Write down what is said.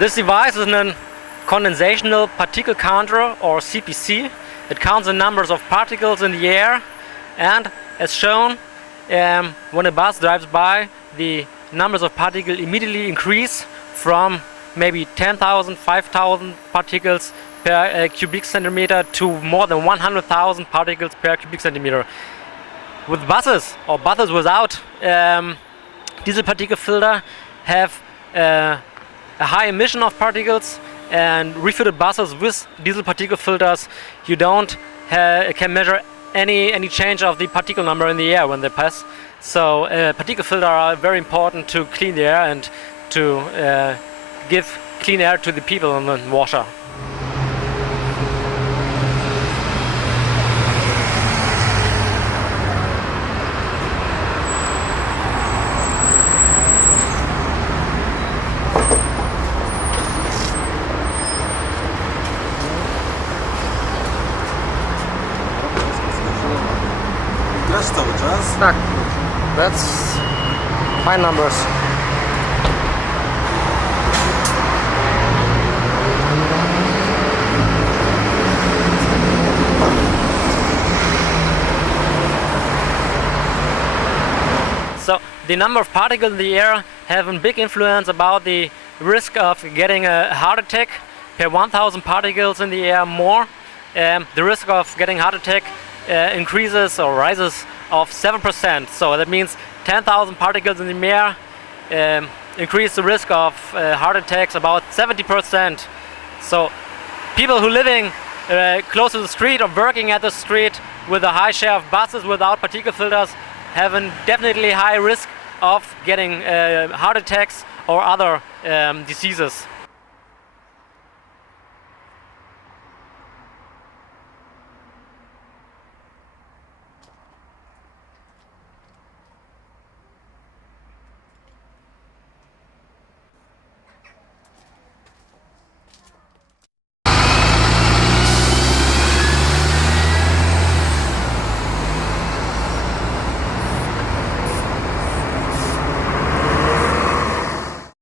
This device is a condensational particle counter, or CPC. It counts the numbers of particles in the air, and as shown, when a bus drives by, the numbers of particles immediately increase from maybe 10,000, 5,000 particles per cubic centimeter to more than 100,000 particles per cubic centimeter. With buses, or buses without diesel particle filter, have a high emission of particles, and refitted buses with diesel particle filters, you don't can measure any change of the particle number in the air when they pass. So particle filters are very important to clean the air and to give clean air to the people in the water. Tak, that's high numbers. So the number of particles in the air have a big influence about the risk of getting a heart attack. Per 1,000 particles in the air more, the risk of getting heart attack increases or rises of 7%. So that means 10,000 particles in the air increase the risk of heart attacks about 70%. So people who living close to the street or working at the street with a high share of buses without particle filters have a definitely high risk of getting heart attacks or other diseases.